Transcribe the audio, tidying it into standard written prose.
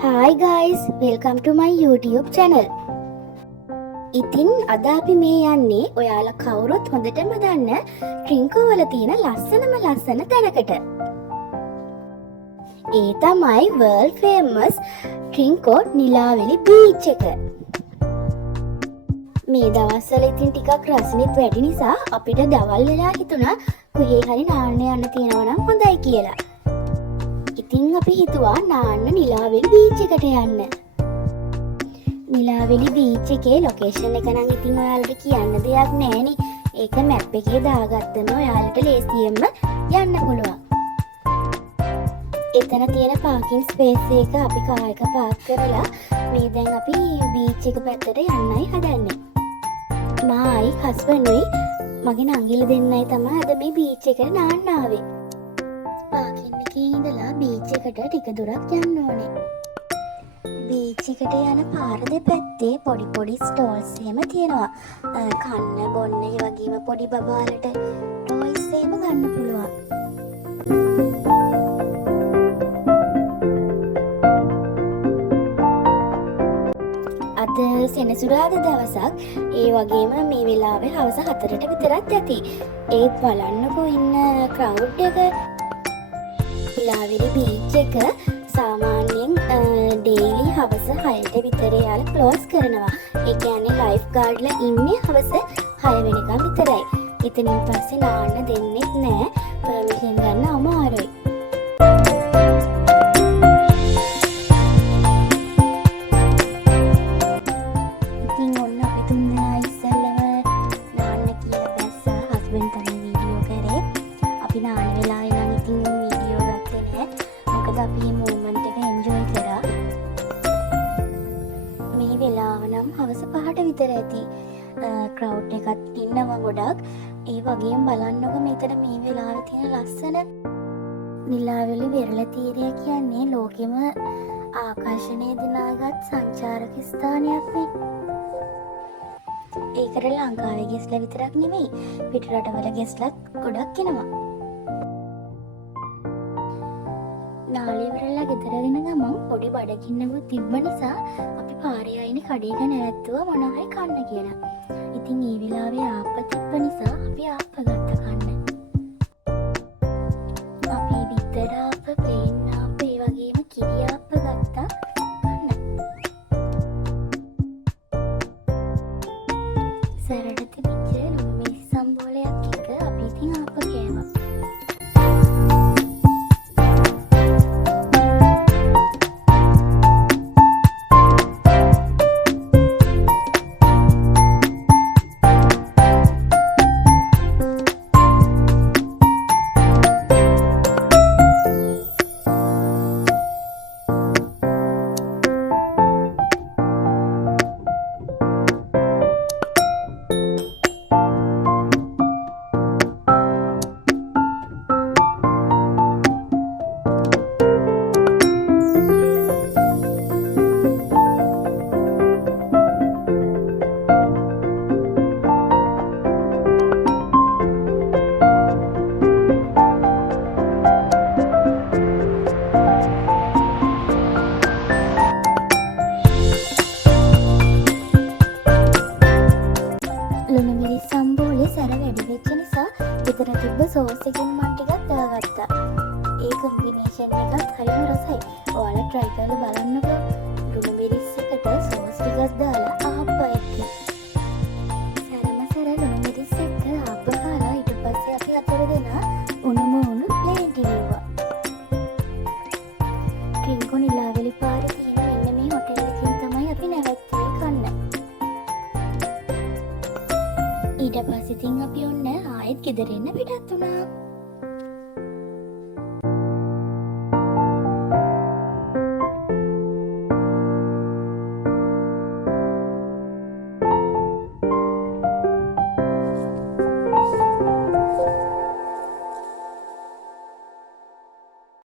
Hi guys, welcome to my YouTube channel. ඉතින් අද අපි මේ යන්නේ ඔයාලා කවුරුත් හොඳටම දන්න ට්‍රින්කෝ වල තියෙන ලස්සන තැනකට. ඒ තමයි world famous ට්‍රින්කෝ නිලාවෙලි බීච් එක. මේ දවස්වල ඉතින් ටිකක් රස්නෙත් වැඩි නිසා අපිට දවල් වෙලා හිතුණා කොහේ හරි නාන්න යන්න තියෙනවා නම් හොඳයි කියලා. ඉතින් අපි හිතුවා නාන්න නිලාවෙලි බීච් එකට යන්න. නිලාවෙලි බීච් එකේ ලොකේෂන් එක නම් ඉතින් ඔයාලට කියන්න දෙයක් නෑනේ. ඒක මැප් එකේ දාගත්තම ඔයාලට ලේසියෙන්ම යන්න පුළුවන්. එතන තියෙන පාකින් ස්පේස් එක අපි කාර් එක පාක් කරලා මේ දැන් අපි බීච් එක පැත්තට යන්නයි හදන්නේ. මායි හස්බන්ඩ්ුයි මගේ නංගිලා දෙන්නයි තමයි අද මේ බීච් එකට නාන්න ආවේ. පාකින් එකේ ඉඳලා බීච් එකට ටික දුරක් යන්න ඕනේ. බීච් එකට යන පාර දෙපැත්තේ පොඩි ස්ටෝල්ස් එහෙම තියෙනවා. කන්න බොන්න ඒ වගේම පොඩි බබාලට ටොයිස් එහෙම ගන්න පුළුවන්. අද සෙනසුරාදා දවසක් ඒ වගේම මේ වෙලාවේ හවස 4ට විතරක් ඇති. ඒත් බලන්නකෝ ඉන්න ක්‍රවුඩ් එක. නිලාවෙලි බීච් එක සාමාන්‍යයෙන් ඩේලි හවස 6ට විතර යාලා ක්ලෝස් කරනවා. ඒ කියන්නේ ලයිෆ් ගාඩ්ලා ඉන්නේ හවස 6 වෙනකම් විතරයි. ඉතින් පස්සේ නාන්න දෙන්නෙත් නෑ. පර්මිෂන් ගන්න අමාරුයි. ඉතින් ඔන්න අපි තුන්දෙනා ඉස්සෙල්ලම නාන්න කියලා බැස්සා. හස්බන්ඩ් තමයි වීඩියෝ කරේ. අපි නාන්න වෙලාවේ නම් ඉතින් වීඩියෝ ගත්තේ නෑ. මොකද අපි මේ මොමන්ට් එක එන්ජොයි කරා. මේ වෙලාව නම් හවස 5ට විතර ඇති. ක්‍රවුඩ් එකත් ඉන්නවා ගොඩක්. ඒ වගේම බලන්නකො මෙතන මේ වෙලාවේ තියෙන ලස්සන නිලාවෙලි වෙරළ තීරය කියන්නේ ලෝකෙම ආකර්ෂණය දිනාගත් සංචාරක ස්ථානයක් නේ. ඒකට ලංකාවේ ගෙස්ලා විතරක් නෙමෙයි පිට රටවල ගෙස්ලත් ගොඩක් එනවා. නාලේ ඉවරලා ගෙදර එන ගමන් පොඩි බඩගින්නකුත් තිබ්බ නිසා අපි පාරේ ආයිනේ කඩේක නැවැත්තුවා මොනවා හරි කන්න කියලා. ඉතින් මේ වෙලාවේ ආප්ප තිබ්බ නිසා අපි ආප්ප ගත්ත කන්න. අපි බිත්තර ආප්ප, ප්ලේන් ආප්ප, ඒ වගේම කිරි ආප්ප ගත්තා කන්න. සරට තිබිච්ච ලුණු මිරිස් සම්බෝලයක් එක අපි ඉතින් ආප්ප කෑවා. ලුණු මිරිස් සම්බෝලේ සැර වැඩි වෙච්ච නිසා විතර තිබ්බ සෝස් එකෙන් මම ටිකක් දාගත්තා. ඒ කොම්බිනේෂන් එකත් හරිම රසයි. ඔයාලා try කරලා බලන්නකෝ. ලුණු මිරිස් එකට සෝස් ටිකක් දාලා ආප්ප එක්ක. සැර ලුණු මිරිස් එක්ක ආප්ප කාලා ඊට පස්සේ අපි අතර දෙනා උණු ප්ලේට් ඉවුවා. ට්‍රින්කෝ නිලාවෙලි පාරේ තියෙන මෙන්න මේ හොටෙල් එකකින් තමයි අපි නැවැත්තුවේ කන්න. ඊට පස්සේ ඉතින් අපි ඔන්න ආයෙත් ගෙදර එන්න පිටත් වුණා.